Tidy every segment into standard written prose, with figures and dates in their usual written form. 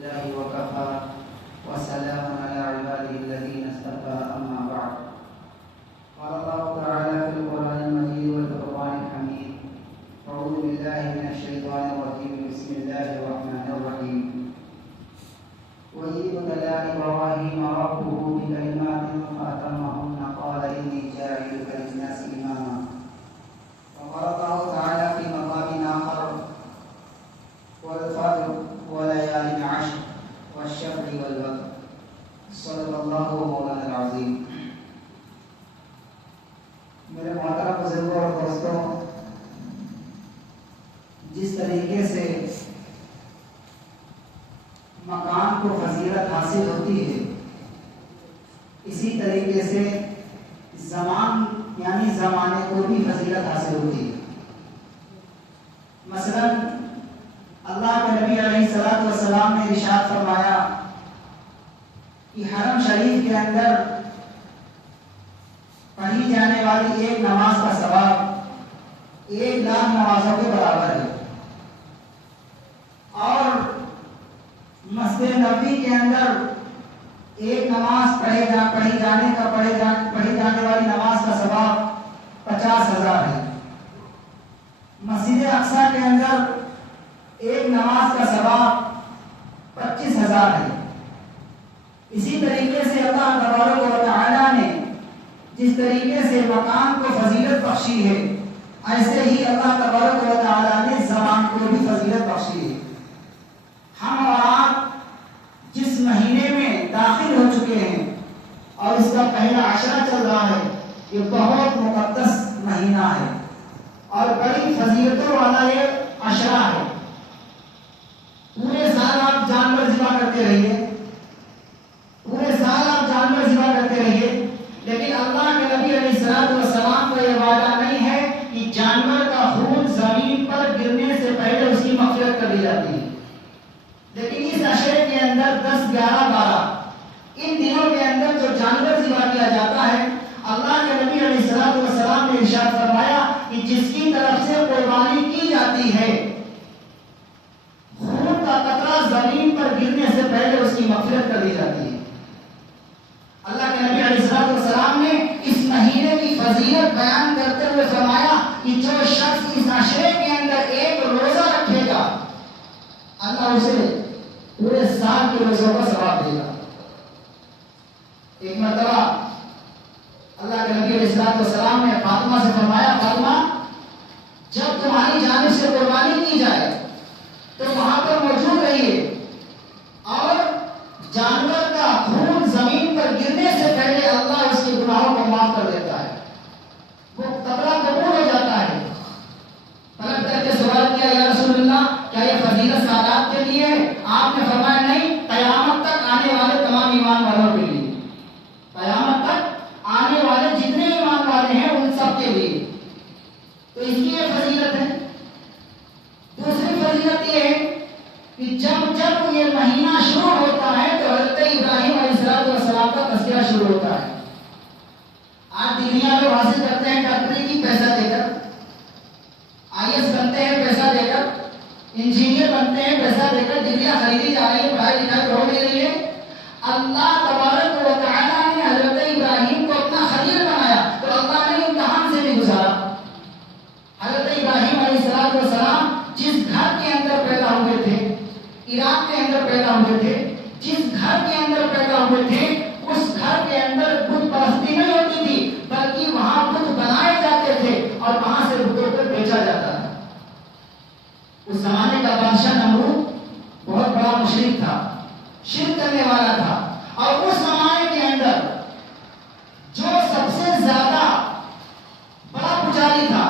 الله وكفى وسلام على عباده الذين اصطفى أما بعد. قال الله تعالى في القرآن المجيد والفرقان الحميد: أعوذ بالله من الشيطان الرجيم. بسم الله الرحمن الرحيم. وإذ ابتلى إبراهيم ربه بكلمات فأتمهن قال إني جاعلك للناس إماما. وقال الله تعالى في مقام آخر: والفجر وليال عشر والشفع والوتر. صدق اللہ مولانا العظیم. میرے محترم بزرگوں اور دوستوں، جس طریقے سے مکان کو فضیلت حاصل ہوتی ہے، اسی طریقے سے زمان یعنی زمانے کو بھی فضیلت حاصل ہوتی ہے. مثلا اللہ کے نبی علیہ الصلوۃ والسلام نے ارشاد فرمایا کہ حرم شریف کے اندر پڑھی جانے والی ایک نماز کا ثواب 1,00,000 نمازوں کے برابر ہے، اور مسجد نبوی کے اندر ایک نماز پڑھی جانے والی نماز کا ثواب 50,000 ہے. مسجد اقصی کے اندر ایک نماز کا ثواب 25,000 ہے. اسی طریقے سے اللہ تبارک و تعالیٰ نے جس طریقے سے مکان کو فضیلت بخشی ہے، ایسے ہی اللہ تبارک و تعالیٰ نے زمان کو بھی فضیلت بخشی ہے. ہم اور آپ جس مہینے میں داخل ہو چکے ہیں اور اس کا پہلا عشرہ چل رہا ہے، یہ بہت مقدس مہینہ ہے اور بڑی فضیلتوں والا یہ عشرہ ہے. پورے سال آپ جانور ذبح کرتے رہیے، لیکن اللہ کے نبی علیہ الصلوۃ والسلام کا یہ وعدہ نہیں ہے کہ جانور کا خون زمین پر گرنے سے پہلے اس کی مغفرت کر دی جاتی ہے. لیکن اس عشرے کے اندر 10، 11، 12 ان دنوں کے اندر جو جانور ذبح کیا جاتا ہے، اللہ کے نبی علیہ الصلوۃ والسلام نے ارشاد فرمایا کہ جس کی طرف سے قربانی کی جاتی ہے، خون کا قطرہ زمین پر گرنے سے پہلے اس کی مغفرت کر دی جاتی ہے. اللہ کے نبی علیہ الصلوۃ والسلام نے اس مہینے کی فضیلت بیان کرتے ہوئے فرمایا کہ جو شخص اس عشرے کے اندر ایک روزہ رکھے گا، اللہ اسے پورے سال کے روزوں کا ثواب دے گا. ایک مرتبہ اللہ کے نبی علیہ الصلوۃ والسلام نے فاطمہ سے فرمایا: فاطمہ، جب تمہاری جانب سے قربانی کی جائے تو وہاں پر موجود رہیے، اور جانور کا خون زمین پر گرنے سے پہلے اللہ اس کے گناہوں کو معاف کر دیتا ہے، وہ قطرہ قبول ہو جاتا ہے. پلٹ کر کے سوال کیا: یا رسول اللہ، کیا یہ فضیلت سادات کے لیے ہے؟ آپ نے فرمایا: نہیں، قیامت تک آنے والے تمام ایمان والوں کے لیے، قیامت تک آنے والے جتنے ایمان والے ہیں ان سب کے لیے. تو اس کی یہ فضیلت ہے. دوسری فضیلت یہ ہے کہ جب یہ مہینہ شروع ہوتا ہے تو حضرت ابراہیم علیہ السلام کا تذکرہ شروع ہوتا ہے. آج دنیا لوگ حاصل کرتے ہیں ڈاکٹری کی پیسہ دے کر، IAS بنتے ہیں پیسہ دے کر، انجینئر بنتے ہیں پیسہ دے کر، ڈگریاں خریدی جا رہی ہے، پڑھائی لکھائی کرو دے رہی ہے. اللہ تبارک و تعالیٰ نے حضرت ابراہیم کو اپنا خلیل بنایا تو اللہ نے امتحان سے بھی گزارا. حضرت ابراہیم علیہ السلام جس گھر کے اندر پیدا ہوئے تھے، عراق کے اندر پیدا ہوئے تھے، جس گھر کے اندر پیدا ہوئے تھے، اس گھر کے اندر بت پرستی نہیں ہوتی تھی، بلکہ وہاں بت بنائے جاتے تھے اور وہاں سے بتوں کو بیچا جاتا تھا. اس زمانے کا بادشاہ نمرود بہت بڑا مشرک تھا، شرک کرنے والا تھا، اور اس زمانے کے اندر جو سب سے زیادہ بڑا پجاری تھا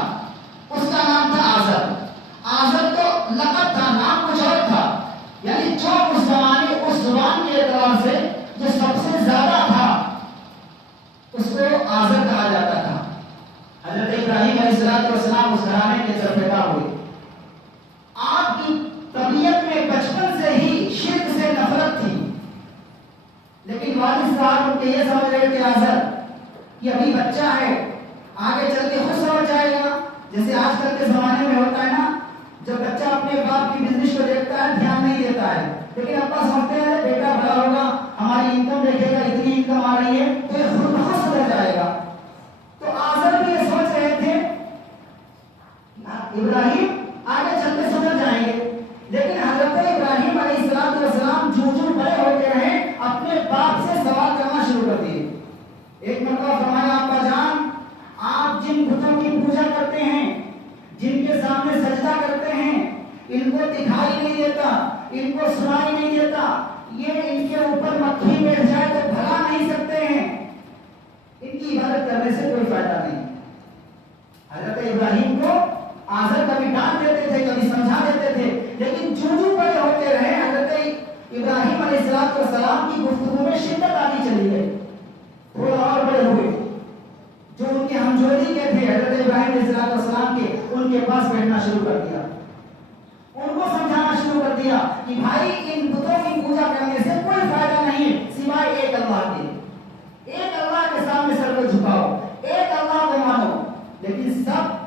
اس کا نام تھا آزر. آزر تو لقب تھا، نام کچھ اور تھا. یعنی جو اس زمانے اس زبان کے اعتبار سے جو سب سے زیادہ تھا اس کو آزر کہا جاتا تھا. حضرت ابراہیم علیہ السلام اس گھرانے کے اندر پیدا ہوئے. آپ کی طبیعت میں بچپن سے ہی شرک سے نفرت تھی، لیکن والد صاحب ان کے یہ سمجھ رہے کہ آزر یہ ابھی بچہ ہے، آگے چل کے خود سمجھ جائے گا. جیسے آج کل کے زمانے میں ہوتا ہے نا، جب بچہ اپنے باپ کی بزنس کو دیکھتا ہے دھیان نہیں دیتا ہے، لیکن ابا سمجھتے ہیں بیٹا بڑا ہوگا ہماری انکم دیکھے گا اتنی انکم آ رہی ہے تو یہ خود بہت سدھر جائے گا. تو آزر بھی یہ سوچ رہے تھے ابراہیم آگے چل کے سدھر جائیں گے، لیکن حضرت ابراہیم علیہ السلام جو بڑے ہوتے رہے اپنے باپ سے سوال کرنا شروع کر دیے. ایک مرتبہ فرمایا ابا جان آپ جن بتوں کی پوجا کرتے ہیں، جن کے سامنے سجدہ کرتے ہیں، ان کو دکھائی نہیں دیتا، ان کو سنائی نہیں دیتا، یہ ان کے اوپر مکھی بیٹھ جائے تو بھگا نہیں سکتے ہیں، ان کی عبادت کرنے سے کوئی فائدہ نہیں. حضرت ابراہیم کو آزر کبھی ڈانٹ دیتے تھے کبھی سمجھا دیتے تھے، لیکن جو بڑے ہوتے رہے حضرت ابراہیم علیہ السلام کی گفتگو میں شدت آتی چلی گئی. تھوڑا اور بڑے ہوئے، جو ان کے ہمجولی کے تھے حضرت ابراہیم علیہ السلام کے، ان کے پاس بیٹھنا شروع کر دیا، ان کو سمجھانا شروع کر دیا کہ بھائی ان بتوں کی پوجا کرنے سے کوئی فائدہ نہیں سوائے ایک اللہ کے. ایک اللہ کے سامنے سر کو جھکاؤ، ایک اللہ کو مانو. لیکن سب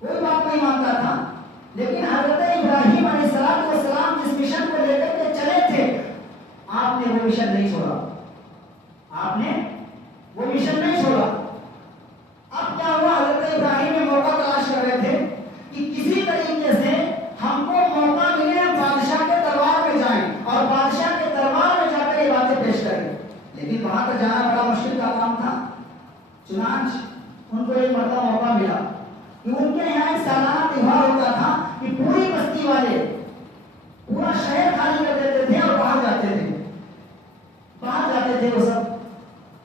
کوئی بات نہیں مانتا تھا. لیکن حضرت ابراہیم علیہ السلام جس مشن کو لے کر کے چلے تھے آپ نے وہ مشن نہیں چھوڑا، آپ نے وہ مشن نہیں چھوڑا. اب کیا ہوا، حضرت ابراہیم نے موقع تلاش کر رہے تھے کہ کسی طریقے سے ہم کو موقع ملے ہم بادشاہ کے دربار میں جائیں اور بادشاہ کے دربار میں جا کر یہ باتیں پیش کریں. لیکن وہاں تک جانا بڑا مشکل کا کام تھا. چنانچہ ان کو ایک مرتبہ موقع ملا کہ ان کے یہاں ایک سالانہ تہوار ہوتا تھا کہ پوری بستی والے پورا شہر خالی کر دیتے تھے اور باہر جاتے تھے وہ سب.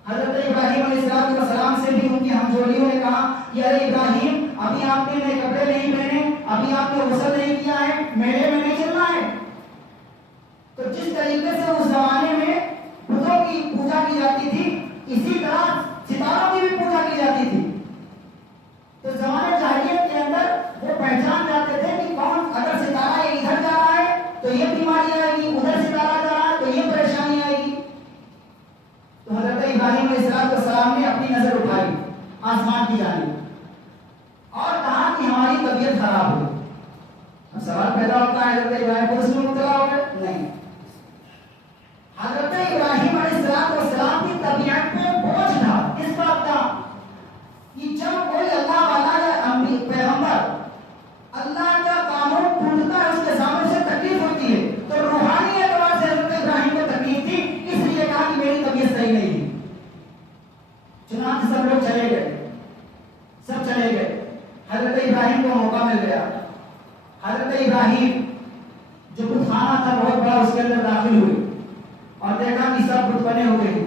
حضرت ابراہیم علیہ السلام سے بھی ان کی ہمجولیوں نے کہا کہ ارے ابراہیم ابھی آپ نے نئے کپڑے نہیں پہنے، ابھی آپ نے غسل نہیں کیا ہے، میلے میں نہیں چلنا ہے. تو جس طریقے سے اس زمانے میں بتوں کی پوجا کی جاتی تھی اسی طرح ستاروں کی بھی پوجا کی جاتی تھی. تو زمانے جاہلیت کے اندر وہ پہچان جاتے تھے کہ کون، اگر ستارہ یہ ادھر جا رہا ہے تو یہ بیماری آئے گی، ادھر ستارہ جا رہا ہے تو یہ پریشانی آئے گی. تو حضرت ابراہیم علیہ السلام نے اپنی نظر اٹھائی آسمان کی جانب اور کہا کہ ہماری طبیعت خراب ہوئی. اب سوال پیدا ہوتا ہے حضرت ابراہیم کو اس میں مبتلا ہو گئے؟ نہیں. حضرت ابراہیم علیہ السلام کی طبیعت میں بوجھ تھا اس بات کا کہ جب کوئی اللہ والا یا پیغمبر اللہ کا قانون ٹوٹتا ہے اس کے سامنے سے تکلیف ہوتی ہے. تو روحانی اعتبار سے حضرت ابراہیم کو تکلیف تھی، اس لیے کہا کہ میری طبیعت صحیح نہیں تھی. چنانچہ سب لوگ چلے گئے، سب چلے گئے. حضرت ابراہیم کو موقع مل گیا. حضرت ابراہیم جو بت خانہ تھا بہت بڑا اس کے اندر داخل ہوئے اور دیکھا کہ سب بت بنے ہو گئے.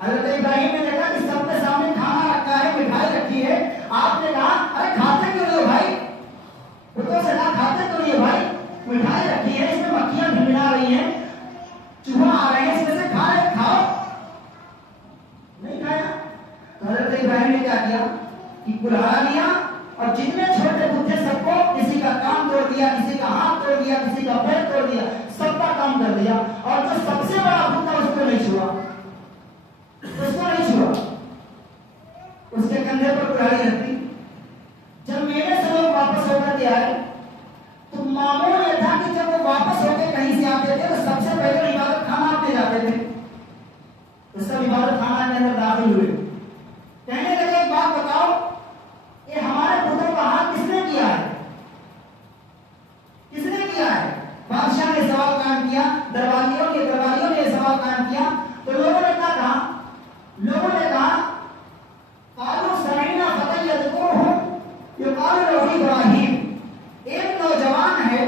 حضرت ابراہیم نے دیکھا کہ سب کے سامنے کھانا رکھا ہے، مٹھائی رکھی ہے. آپ نے کہا ارے کھاتے کیوں نہیں ہو بھائی؟ بتوں سے کہا کھاتے کیوں نہیں ہو بھائی؟ مٹھائی رکھی ہے، اس میں مکھیاں بھنبھنا رہی ہیں، چوہا آ رہے ہیں، اس میں سے کھاؤ. نہیں کھایا. تو حضرت ابراہیم نے کیا کیا کہ کلہاڑا لیا اور جتنے چھوٹے بت تھے سب کو کسی کا کام توڑ دیا، کسی کا ہاتھ توڑ دیا، کسی کا پیر توڑ دیا، سب کا کام کر دیا. اور جو سب سے بڑا بت تھا اس کو نہیں چھوا، اس کو نہیں چھوا. اس کے کندھے پر کلاڑی رکھی. جب میلے سے لوگ واپس ہو کر کے آئے تو معمول یہ تھا کہ جب وہ واپس ہو کے کہیں سے آتے تھے تو سب سے پہلے عبادت خانہ اپنے جاتے تھے. تو سب عبادت خانہ کے اندر داخل ہوئے. کہنے لگے ایک بات بتاؤ، یہ ہمارے بتوں کا حال کس نے کیا ہے؟ کس نے کیا ہے؟ بادشاہ نے سوال قائم کیا، درباریوں نے سوال قائم کیا. تو لوگوں نے کیا کہا؟ لوگوں نے کہا قالوا سمعنا فتى يذكرهم يقال له ابراہیم. ایک نوجوان ہے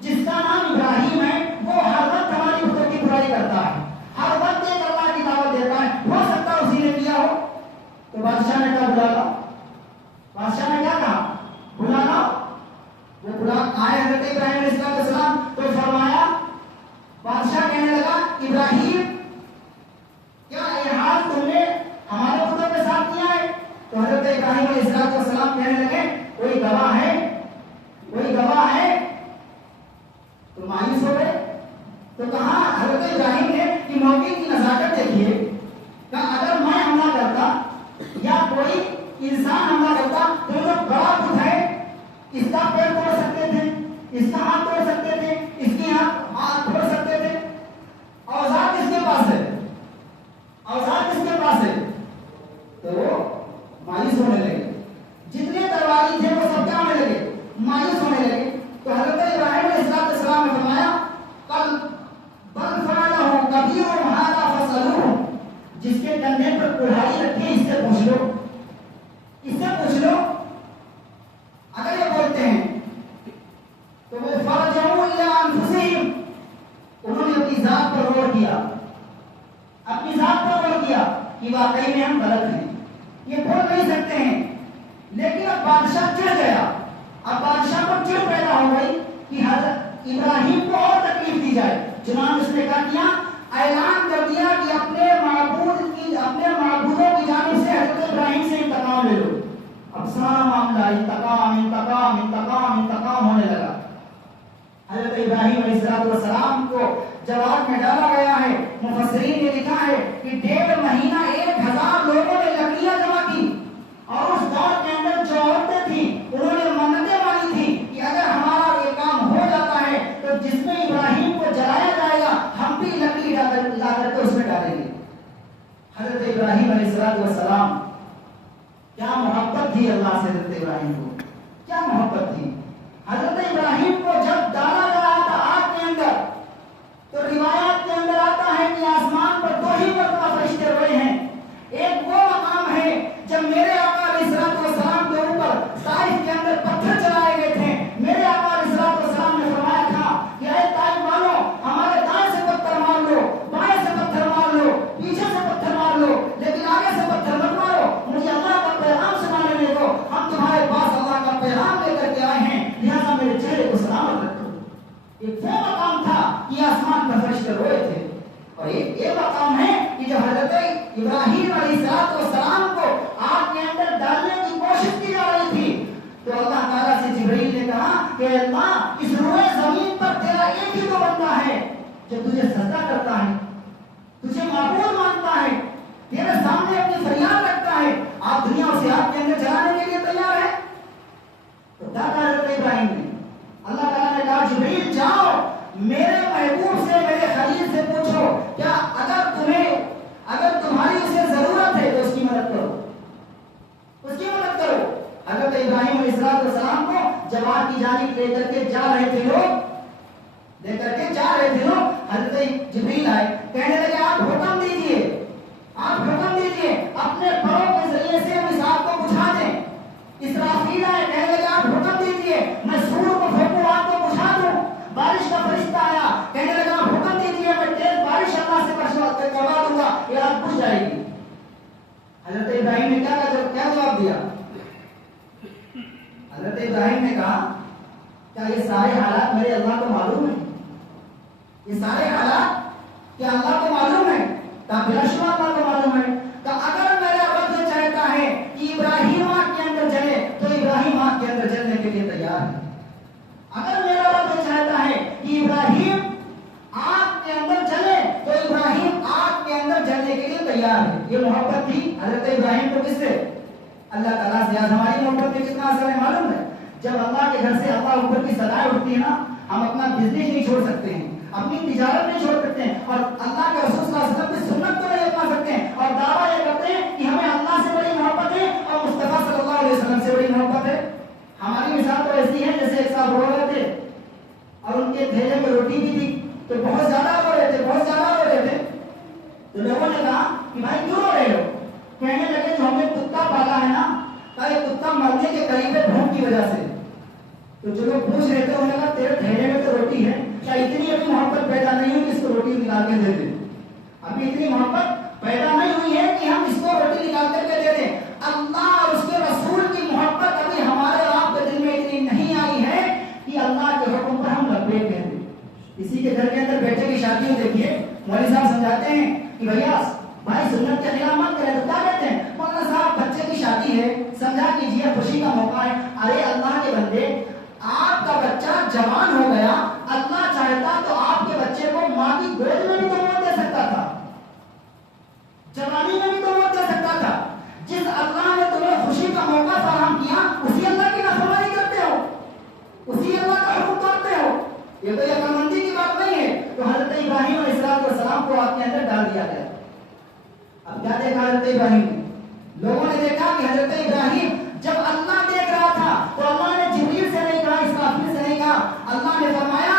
جس کا نام ابراہیم ہے، وہ ہر وقت ہماری بتوں کی برائی کرتا ہے، ہر وقت ایک اللہ کی دعوت دیتا ہے، ہو سکتا ہے اسی نے کیا ہو. تو بادشاہ نے کہا بلا لاؤ. بادشاہ نے کیا کہا؟ بلا لاؤ. وہ بلا آئے حضرت ابراہیم علیہ السلام. تو فرمایا، بادشاہ کہنے لگا ابراہیم کیا یہ حال تم نے ہمارے بتوں کے ساتھ کیا ہے؟ تو حضرت ابراہیم علیہ السلام کہنے لگے کوئی گواہ ہے؟ کوئی گواہ ہے؟ تو مایوس ہو گئے. تو کہا حضرت ابراہیم نے کہ موقع کی نزاکت دیکھیے، کہا اگر میں حملہ کرتا یا کوئی انسان حملہ کرتا تو جو بڑا بت ہے اس کا پیر توڑ سکتے تھے، اس کا ہاتھ توڑ سکتے تھے، اس کی ہاتھ توڑ جس کے کندھے پر کڑھائی رکھی ہے، اس سے پوچھ لو، اس سے پوچھ لو۔ اگر یہ بولتے ہیں تو وہ فرجعوا الی انفسہم، انہوں نے اپنی ذات پر غور کیا، اپنی ذات پر غور کیا کہ واقعی میں ہم غلط ہیں، یہ بول نہیں سکتے ہیں۔ لیکن اب بادشاہ چڑھ گیا، اب بادشاہ کو چڑ پیدا ہو گئی کہ حضرت ابراہیم کو اور تکلیف دی جائے، چنانچہ اس نے کیا کیا، اعلان کر دیا کہ اپنے معبودوں کی جانب سے حضرت ابراہیم سے انتقام لے لو۔ اب سارا معاملہ انتقام انتقام انتقام انتقام ہونے لگا۔ حضرت ابراہیم علیہ السلام کو جواب میں ڈالا گیا ہے، مفسرین نے لکھا ہے کہ 1.5 مہینہ 1000 لوگوں نے لکڑیاں جمع کی، اور اس دور کے اندر جو عورتیں تھیں انہوں نے منتیں مانی تھی کہ اگر ہمارا یہ کام ہو جاتا ہے تو جس میں ابراہیم کو جلایا جائے گا ہم بھی لکڑی لا کر کے اس میں ڈالیں گے۔ حضرت ابراہیم علیہ السلام، کیا محبت تھی اللہ سے حضرت ابراہیم کو، کیا محبت تھی۔ حضرت ابراہیم کو جب ڈالا گیا تھا آگ کے اندر، تو روایات کے اندر آتا ہے کہ آسمان پر 2 ہی مرتبہ فرشتے روئے ہیں۔ ایک وہ مقام ہے جب میرے آقا علیہ السلام کے اوپر طائف کے اندر پتھر چلائے گئے تھے، میرے آقا علیہ السلام نے فرمایا تھا کہ اے طائف والوں، ہمارے دائیں سے پتھر مار لو، بائیں سے پتھر مار لو، پیچھے سے پتھر مار لو، لیکن آگے سے پتھر مت مارو، مجھے اللہ کا پیغام سنانے دے دو، ہم تمہارے پاس اللہ کا پیغام لے کر کے آئے ہیں، لہٰذا میرے چہرے کو سلامت رکھو۔ ایک وہ مقام تھا کہ آسمان پر فرشتے روئے تھے، اور ایک یہ مقام ہے کہ جو حضرت ابراہیم علیہ السلام کو آگ کے اندر ڈالنے کی کوشش کی جا رہی تھی، تو اللہ تعالیٰ سے جبرائیل نے کہا کہ اللہ، اس روئے زمین پر تیرا ایک ہی تو بندہ ہے جو تجھے سجدہ کرتا ہے، تجھے معبود مانتا ہے، تیرے سامنے اپنی فریاد رکھتا ہے، آپ دنیا اسے آگ کے اندر جلانے کے لیے تیار ہے؟ تو دادا حضرت ابراہیم نے، اللہ تعالیٰ نے کہا جبرائیل جاؤ میرے محبوب سے، میرے خلیل سے پوچھو، کیا اگر تمہاری اسے ضرورت ہے تو اس کی مدد کرو، اس کی مدد کرو۔ حضرت ابراہیم علیہ السلام کو جواب کی جانب لے کر کے جا رہے تھے لوگ، حضرت جبرائیل آئے، کہنے لگے آپ حکم دیجئے اپنے پروں کے ذریعے سے ہم اس آگ کو بجھا دیں۔ اسرافیل آئے، کہنے لگے آپ حکم دیجئے میں سور کو پھینکوں، آگ کو بجھا دوں۔ بارش کا فرشتہ آیا، کہنے لگا حکم دیجئے میں تیز بارش اللہ سے کروا دوں گا، یہ آگ بجھ جائے گی۔ حضرت ابراہیم نے کیا جواب دیا؟ حضرت ابراہیم نے کہا کیا یہ سارے حالات میرے اللہ کو معلوم ہیں؟ یہ سارے حالات کیا اللہ کو معلوم ہے؟ کہا بلا شبہ اللہ کو معلوم ہے۔ کہا اگر میرا رب یہ چاہتا ہے کہ ابراہیم آگ کے اندر جلے تو ابراہیم آگ کے اندر جلنے کے لیے تیار ہے۔ اگر میرا رب یہ چاہتا ہے کہ ابراہیم آگ کے اندر جلے تو ابراہیم آگ کے اندر جلنے کے لیے تیار ہے۔ یہ محبت تھی حضرت ابراہیم کو کس سے؟ اللہ تعالیٰ سے۔ آج ہماری محبت میں کتنا اثر ہے معلوم ہے؟ جب اللہ کے گھر سے اللہ اوپر کی صدائیں اٹھتی ہے نا، ہم اپنا بزنس نہیں چھوڑ سکتے ہیں، اپنی تجارت نہیں چھوڑ سکتے ہیں، اور اللہ کے رسول صلی اللہ علیہ وسلم کی سنت کو نہیں اپنا سکتے ہیں، اور دعویٰ یہ کرتے ہیں کہ ہمیں اللہ سے بڑی محبت ہے اور مصطفیٰ صلی اللہ علیہ وسلم سے بڑی محبت ہے۔ ہماری مثال تو ایسی ہے جیسے ایک صاحب رو رہے تھے اور ان کے تھیلے میں روٹی بھی تھی، تو بہت زیادہ رو رہے تھے، تو لوگوں نے کہا کہ بھائی کیوں رو رہے ہو؟ کہنے لگے جو ہمیں کتا پالا ہے نا، یہ کتا مرنے کے قریب ہے بھوک کی وجہ سے۔ تو جو لوگ پوچھ رہے تھے انہوں نے کہا تیرے تھیلے میں تو روٹی ہے، کیا اتنی ابھی محبت پیدا نہیں ہوئی کہ اس کو روٹی نکال کے دے دیں؟ ابھی اتنی محبت پیدا نہیں ہوئی ہے کہ ہم اس کو روٹی نکال کر کے دے دیں۔ اللہ اور اس کے رسول کی محبت ابھی ہمارے اور آپ کے دل میں اتنی نہیں آئی ہے کہ اللہ کے حکم پر ہم لبیک کہہ دیں۔ کسی کے گھر کے اندر بیٹے کی شادی ہو، دیکھیے مولوی صاحب سمجھاتے ہیں کہ بھائی سنت کے خلاف مت کریں، تو کیا کہتے ہیں؟ مولانا صاحب بچے کی شادی ہے، سمجھا کیجیے خوشی کا موقع ہے۔ ارے اللہ کے بندے، آپ کا بچہ جوان ہو گیا، اللہ چاہتا تو آپ کے بچے کو ماں کی گود میں بھی تو موت دے سکتا تھا، جوانی میں بھی تو موت دے سکتا تھا۔ جس اللہ نے تمہیں خوشی کا موقع فراہم کیا، اسی اللہ کی نافرمانی کرتے ہو، اسی اللہ کا حکم توڑتے ہو۔ یہ تو عقل مندی کی بات نہیں ہے۔ تو حضرت ابراہیم علیہ السلام کو آگ کے اندر ڈال دیا گیا۔ اب کیا دیکھا حضرت ابراہیم نے؟ لوگوں نے دیکھا کہ حضرت ابراہیم جب اللہ دیکھ رہا تھا تو اللہ نے جبریل سے نہیں کہا، اسرافیل سے نہیں کہا، اللہ نے فرمایا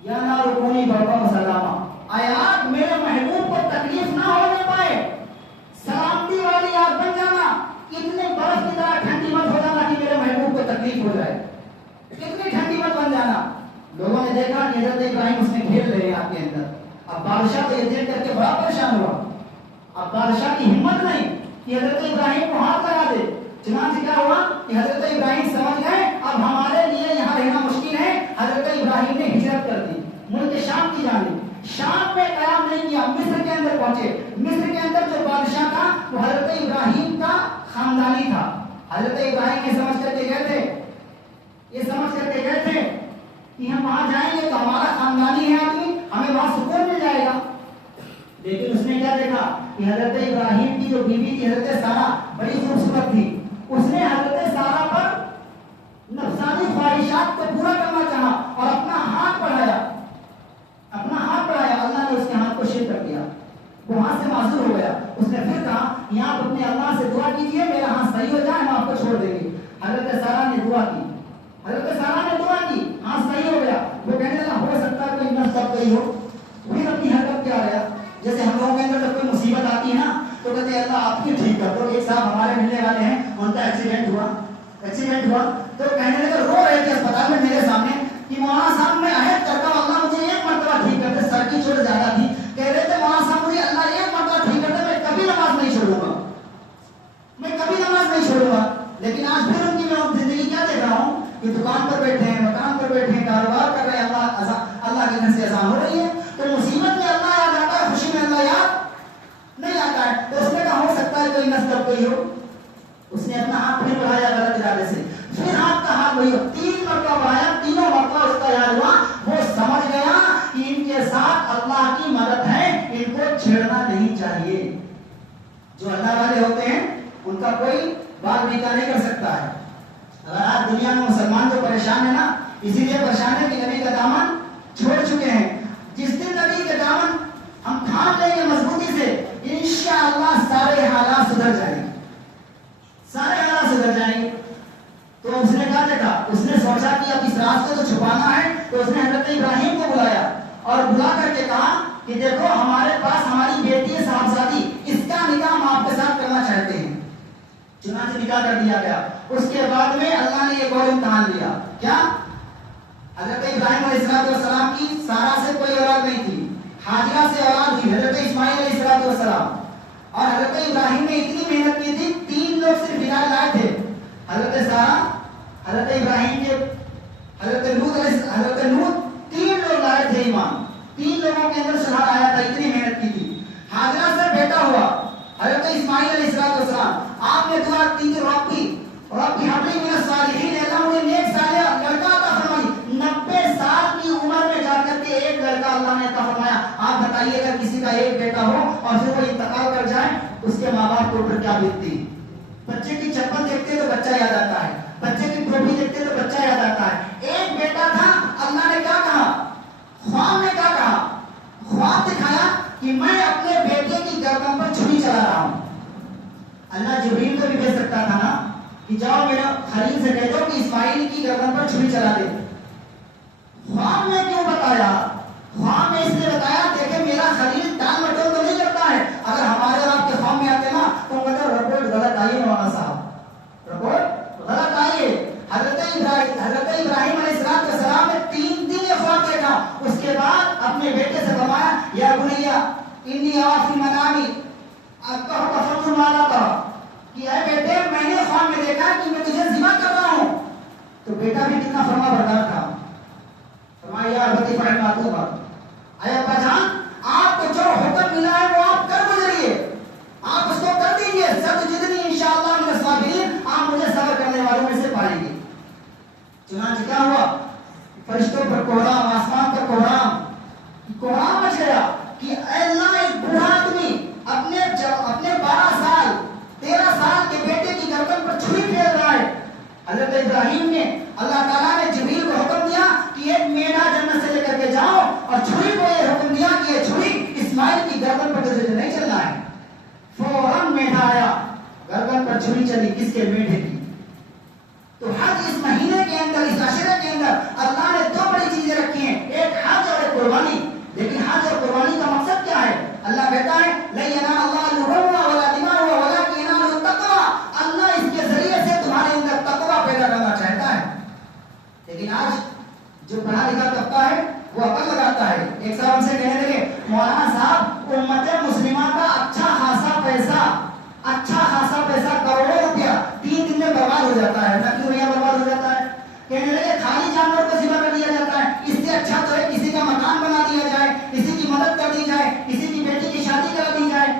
یا نار کونی بردا مسلمہ، آگ میرے محبوب کو تکلیف نہ ہو کے اندر. اب بادشاہ کو یہ دیکھ کر کے بڑا پریشان ہوا. اب بادشاہ کی ہمت نہیں کہ حضرت ابراہیم کو ہاتھ لگا دے. چنانچہ کیا ہوا کہ حضرت ابراہیم سمجھ گئے اب ہمارے لیے یہاں رہنا مشکل ہے. حضرت ابراہیم نے ہجرت کر دی ملک شام کی جانب. شام میں قیام نہیں کیا, مصر کے اندر پہنچے. مصر کے اندر جو بادشاہ تھا وہ حضرت ابراہیم کا خاندانی تھا. حضرت ابراہیم یہ سمجھ کر کے گئے تھے کہ ہم وہاں جائیں گے تو ہمارا خاندانی ہے آدمی, ہمیں وہاں سکون مل جائے گا. لیکن اس نے کیا دیکھا کہ حضرت ابراہیم کی جو بیوی تھی حضرت سارہ بڑی خوبصورت تھی. اس نے حضرت سارہ پر نفسانی خواہشات کو پورا کرنا چاہا اور اپنا ہاتھ بڑھایا. اللہ نے اس کے ہاتھ کو شیر کر دیا. وہ ہاتھ سے معذور ہو گیا. اس نے پھر کہا کہ آپ اپنے اللہ سے دعا کیجئے میرا ہاتھ صحیح ہو جائے, ہم آپ کو چھوڑ دیں گے. حضرت سارہ نے دعا کی, ہاتھ صحیح ہو گیا. وہ کہنے لگا ہو سکتا ہے کوئی نفس اب گئی ہو. پھر اپنی حرکت کیا گیا, جیسے ہم لوگوں کے اندر جب کوئی مصیبت آتی ہے نا تو کہتے ہیں اللہ آپ کی ٹھیک کر دو. ایک صاحب ہمارے ملنے والے ہیں, ان کا ایکسیڈنٹ ہوا تو کہنے لگے, رو رہے تھے اسپتال میں میرے سامنے کہ مولانا صاحب میں عہد کرتا ہوں اللہ مجھے ایک مرتبہ ٹھیک کر دے. سر کی چوٹ زیادہ تھی, کہہ رہے تھے مولانا صاحب مجھے اللہ ایک مرتبہ ٹھیک کر دے, میں کبھی نماز نہیں چھوڑوں گا. لیکن آج پھر ان کی میں زندگی کیا دیکھ رہا ہوں کہ دکان پر بیٹھے ہیں, مکان پر بیٹھے ہیں, کاروبار کر رہے ہیں, اللہ کے گھر سے اذان ہو رہی ہے. تو مصیبت میں اللہ یاد آتا ہے, خوشی میں اللہ یاد نہیں آتا ہے. تو اس نے کہا ہو سکتا ہے کوئی نسل کوئی ہو. اس نے اپنا ہاتھ پھر بڑھایا غلط ارادے سے, پھر ہاتھ کا ہاتھ وہی 3 مرتبہ بڑھایا, تینوں مرتبہ اس کا یاد ہوا. وہ سمجھ گیا کہ ان کے ساتھ اللہ کی مدد ہے, ان کو چھیڑنا نہیں چاہیے. جو اللہ والے ہوتے ہیں ان کا کوئی بال بیکا نہیں کر سکتا ہے. اگر آج دنیا میں مسلمان جو پریشان ہے نا, اسی لیے پریشان ہے کہ نبی کا دامن چھوڑ چکے ہیں. جس دن نبی کے دامن ہم تھام لیں گے مضبوطی سے, انشاءاللہ سارے حالات سدھر جائیں گے. تو اس نے کہا دیکھا, اس نے سوچا کہ اب اس راز کو تو چھپانا ہے. تو اس نے حضرت ابراہیم کو بلایا اور بلا کر کے کہا کہ دیکھو ہمارے پاس ہماری بیٹی ہے صاحبزادی, اس کا نکاح ہم آپ کے ساتھ کرنا چاہتے ہیں. چنانچہ نکاح کر دیا گیا. اس کے بعد میں اللہ نے ایک اور امتحان لیا. کیا؟ حضرت ابراہیم علیہ السلام کی سارہ سے کوئی اولاد نہیں تھی, حاجرہ سے اولاد ہوئی, حضرت اسماعیل علیہ السلام. اور حضرت ابراہیم نے اتنی محنت کی تھی, 3 لوگ صرف ہدایت لائے تھے. حضرت سارہ, حضرت ابراہیم کے حضرت لوط 3 لوگ لائے تھے ایمان. 3 لوگوں کے اندر شہادت آیا تھا, اتنی محنت کی تھی. حاجرہ سے بیٹا ہوا حضرت اسماعیل علیہ السلام. آپ نے دعا کی ربی حبلی من الصالحین, اللہ مجھے نیک صالح لڑکا عطا فرمائیے. 90 سال کی عمر میں جا کر کے ایک لڑکا اللہ نے عطا فرمایا. آپ بتائیے اگر کسی کا ایک بیٹا ہو اور پھر وہ انتقال کر جائے, اس کے ماں باپ کے اوپر کیا بیتتی. بچے کی چپل دیکھتے تو بچہ یاد آتا ہے, بچے کی ٹوپی دیکھتے تو بچہ یاد آتا ہے. ایک بیٹا تھا, اللہ نے کیا کہا, خواب میں کیا کہا, خواب دکھایا کہ میں اپنے بیٹے کی گردن پر چھری چلا رہا ہوں. اللہ جبریل کو بھی بھیج سکتا تھا نا کہ جاؤ میرا خلیل سے کہہ دو کہ اسماعیل کی گردن پر چھری چلا دے. خواب میں کیوں بتایا؟ خواب میں اس نے بتایا دیکھیں میرا خلیل ٹال مٹول تو نہیں کرتا ہے. اگر ہمارے اور آپ کے خواب میں آتے نا تو مطلب رپورٹ غلط آئی ہے مولانا صاحب, رپورٹ غلط آئی ہے. حضرت ابراہیم علیہ السلام نے 3 دن یہ خواب دیکھا. اس کے بعد اپنے بیٹے سے فرمایا یا بنیا انی ارا فی منامی اتفضل مالا تھا کہ اے بیٹے میں نے خواب میں دیکھا کہ میں تجھے ذبح کر رہا ہوں. تو بیٹا بھی کتنا فرما بردار تھا. فرمایا یا ابتی فعل ما تؤمر, اے ابا جان آپ کو جو حکم ملا ہے وہ آپ کر گزریے, آپ اس کو کر دیجئے. ستجدنی انشاءاللہ من الصابرین, آپ مجھے صبر کرنے والوں میں سے پائیں گے. چنانچہ کیا ہوا, فرشتوں پر کوہرام, آسمان پر کوہرام مچ گیا کہ اے اللہ ایک بوڑھا آدمی اپنے 12 سال 13 سال کے بیٹے کی گردن پر چھری پھیر رہا ہے. حضرت ابراہیم نے, اللہ تعالیٰ نے جبریل کو حکم دیا کہ ایک میڑا جنت سے لے کر کے جاؤ, اور چھری کو یہ حکم دیا کہ یہ چھری اسماعیل کی گردن پر نہیں چلنا ہے. فوراً میڑا آیا, گردن پر چھری چلی کس کے, میڑے کی. تو حج اس مہینے کے اندر, اس عشرے کے اندر اللہ نے 2 بڑی چیزیں رکھی ہیں, ایک حج اور ایک قربانی. لیکن حج اور قربانی کا مقصد کیا ہے؟ اللہ کہتا ہے لن ینال اللہ لحومها ولا دماؤها ولکن ینالہ التقوی. اللہ اس کے ذریعے سے تمہارے اندر تقوی پیدا کرنا چاہتا ہے. لیکن آج جو پڑھا لکھا طبقہ ہے وہ وہ عقل لگاتا ہے. ایک صاحب ہم سے کہنے لگے مولانا صاحب امت مسلمہ کا اچھا خاصا پیسہ کروڑوں روپیہ 3 دن میں برباد ہو جاتا ہے. نہ کیوں یہ برباد ہو جاتا ہے؟ کہنے لگے خالی جانور کو ذبح کر دیا جاتا ہے. اس سے اچھا تو ہے کسی کا مکان بنا دیا جائے, کسی کی مدد کر دی جائے, کسی کی بیٹی کی شادی کرا دی جائے.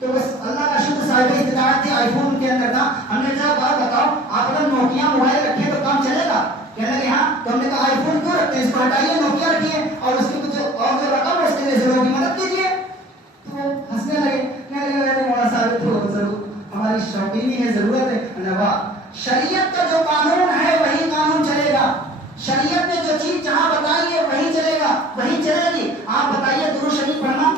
تو بس اللہ کا شکر صاحب استطاعت تھی, آئی فون کے اندر تھا. ہم نے کہا بات بتاؤ آپ اگر نوکیا موبائل رکھیں تو کام چلے گا؟ کہنے لگے ہاں. تو ہم نے کہا آئی فون کیوں رکھتے ہیں, اس کو ہٹائیے, نوکیا رکھیے اور اس کی جو رقم ہے اس کے لیے لوگوں کی مدد کیجیے. تو وہ ہنسنے لگے. کہنے لگے مولانا صاحب تو ضرور ہماری شوقینی ہے, ضرورت ہے. واہ, شریعت کا جو قانون ہے وہی قانون چلے گا. شریعت نے جو چیز جہاں بتائی ہے وہی چلے گا, وہی چلے گی. آپ بتائیے درود شریف پڑھنا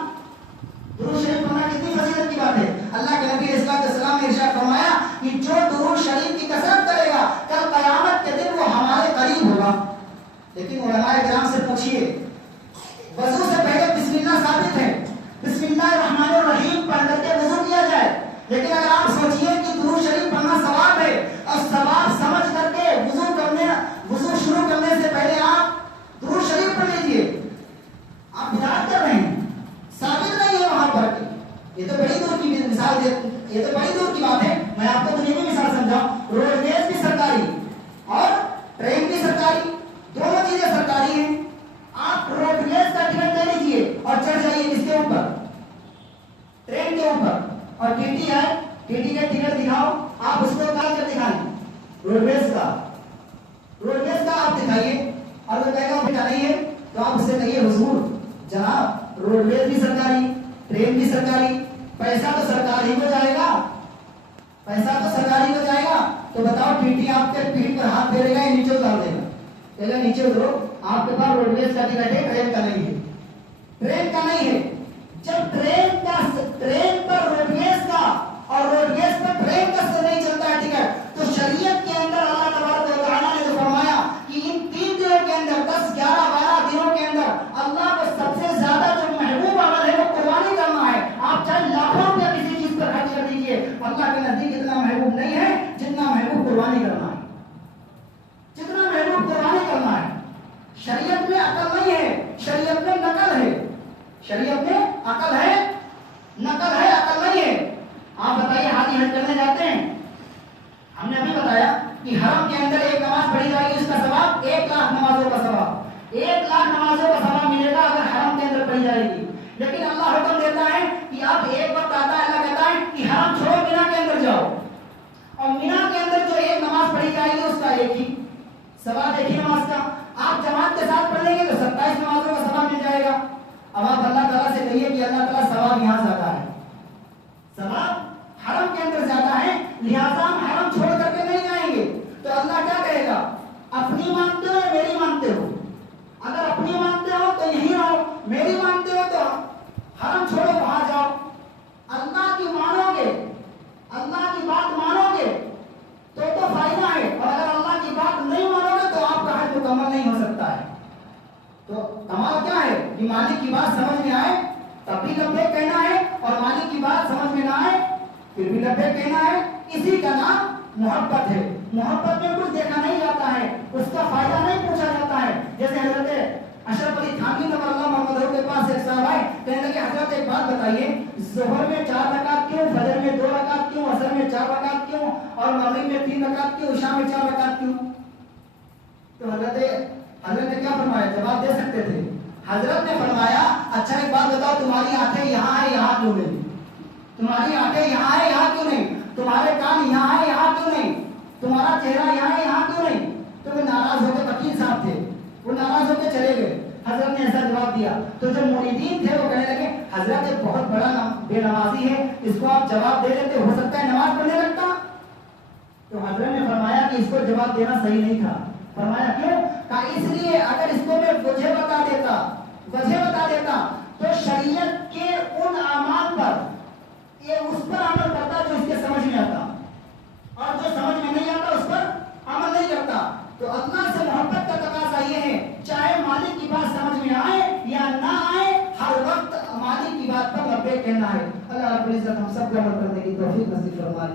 کتنی فضیلت کی بات ہے. اللہ کے نبی علیہ السلام نے ارشاد فرمایا کہ جو درود شریف کی کثرت کرے گا کل قیامت کے دن وہ ہمارے قریب ہوگا. لیکن علماء کرام سے پوچھیے, وضو سے پہلے بسم اللہ ثابت ہے, بسم اللہ الرحمن الرحیم پڑھ کر کے وضو کیا جائے. لیکن اگر آپ سوچیے کہ درود شریف پڑھنا ثواب ہے اور ثواب سمجھ کر کے وضو شروع کرنے سے پہلے آپ درود شریف پڑھ لیجیے, آپ بدعت کر رہے ہیں, ثابت نہیں ہے وہاں پر. یہ تو بڑی دور کی مثال ہے, یہ تو بڑی دور کی بات ہے. میں آپ کو دنیا کی مثال سمجھاؤں. روڈ ویز بھی سرکاری اور ٹرین بھی سرکاری, دونوں چیزیں سرکاری ہیں. آپ روڈ ویز کا ٹکٹ لے لیجیے اور چڑھ جائیے کس کے اوپر, ٹرین کے اوپر, اور ٹی ٹی ہے, ٹی ٹی کا ٹکٹ دکھاؤ, آپ اس کو نکال کر دکھائیں روڈ ویز کا آپ دکھائیے, اور وہ کہے گا بیٹا نہیں ہے تو آپ اس سے کہیے حضور جناب روڈ ویز بھی سرکاری, ٹرین بھی سرکاری, پیسہ تو سرکار ہی کو جائے گا, تو بتاؤ ٹی ٹی آپ کے پیٹھ پر ہاتھ پھیرے گا یا نیچے اتار دے گا؟ کہے گا نیچے اترو, آپ کے پاس روڈ ویز کا ٹکٹ ہے, ٹرین کا نہیں ہے. جب ٹرین پر روڈ ویز کا اور روڈ ویز پر ٹرین کا سے نہیں چلتا ہے ٹکٹ, تو شریعت کے اندر اللہ تبارک و تعالیٰ نے جو فرمایا کہ ان 3 دنوں کے اندر 10, 11, 12 دنوں کے اندر اللہ کو سب سے زیادہ جو محبوب عمل ہے وہ قربانی کرنا ہے. آپ چاہے لاکھوں روپیہ کسی چیز پر خرچ کر دیجیے, اللہ کے نزدیک اتنا محبوب نہیں ہے جتنا محبوب قربانی کرنا ہے, جتنا محبوب قربانی کرنا ہے. شریعت میں عقل نہیں ہے, شریعت میں نقل ہے. شریعت میں عقل ہے, نقل ہے, عقل نہیں ہے. آپ بتائیے حاجی حج کرنے جاتے ہیں, ہم نے ابھی بتایا کہ حرم کے اندر ایک نماز پڑھی جائے گی, اس کا ثواب 1 لاکھ نمازوں کا ثواب, 1 لاکھ نمازوں کا ثواب ملے گا اگر حرم کے اندر پڑھی جائے گی. لیکن اللہ حکم دیتا ہے کہ آپ ایک وقت آتا ہے, اللہ کہتا ہے کہ حرم چھوڑو, مینا کے اندر جاؤ, اور مینا کے اندر جو ایک نماز پڑھی جائے گی اس کا ایک ہی ثواب, ایک ہی نماز کا. آپ جماعت کے ساتھ پڑھ لیں گے تو 27 نمازوں کا ثواب مل جائے گا. اب آپ اللہ تعالیٰ سے کہیے کہ اللہ تعالیٰ ثواب یہاں زیادہ ہے, ثواب حرم کے اندر زیادہ ہے, لہٰذا ہم حرم چھوڑ کر کے نہیں جائیں گے. تو اللہ کیا کہے گا, اپنی مانتے ہو یا میری مانتے ہو؟ اگر اپنی مانتے ہو تو یہیں رہو, میری مانتے ہو تو حرم چھوڑو وہاں جاؤ. اللہ کی مانو گے, اللہ کی بات مانو گے تو فائدہ ہے, اور اگر اللہ کی بات نہیں مانو گے تو آپ کا حج مکمل نہیں ہو سکتا ہے. تو کمال کیا ہے کہ مالک کی بات سمجھ میں آئے تب بھی لبیک کہنا ہے, اور مالک کی بات سمجھ میں نہ آئے پھر بھی لبیک کہنا ہے. اسی کا نام محبت ہے. محبت میں کچھ دیکھا نہیں جاتا ہے, اس کا فائدہ نہیں پوچھا جاتا ہے. جیسے حضرت اشرف علی تھانوی نور اللہ محمد کے پاس ایک صاحب آئے, کہنے لگے حضرت ایک بات بتائیے, ظہر میں 4 رکعت کیوں, فجر میں 2 رکعت کیوں, عصر میں 4 رکعت کیوں, اور مغرب میں 3 رکعت کیوں, عشاء میں 4 رکعت کیوں؟ تو حضرت نے کیا فرمایا, جواب دے سکتے تھے. حضرت نے فرمایا اچھا ایک بات بتاؤ, تمہاری آنکھیں یہاں ہے یہاں کیوں نہیں, تمہاری آنکھیں یہاں ہے یہاں کیوں نہیں, تمہارے کان یہاں ہے یہاں کیوں نہیں, تمہارا چہرہ یہاں ہے یہاں کیوں نہیں؟ تو وہ ناراض ہو کے, وکیل صاحب تھے, وہ ناراض ہو کے چلے گئے. حضرت نے ایسا جواب دیا. تو جو مریدین تھے وہ کہنے لگے حضرت ایک بہت بڑا بے نمازی ہے, اس کو آپ جواب دے دیتے, ہو سکتا ہے نماز پڑھنے لگتا. تو حضرت نے فرمایا کہ اس کو جواب دینا صحیح نہیں تھا. فرمایا کیوں؟ کہا اس لیے اگر اس کو میں وجہ بتا دیتا تو شریعت کے ان اعمال پر یہ اس پر عمل کرتا جو اس کے سمجھ میں آتا, اور جو سمجھ میں نہیں آتا اس پر عمل نہیں کرتا. تو اللہ سے محبت کا تقاضا یہ ہے, چاہے مالک کی بات سمجھ میں آئے یا نہ آئے, ہر وقت مالک کی بات پر لبیک کہنا ہے. اللہ رب العزت ہم سب کو عمل کرنے کی توفیق نصیب فرمائے.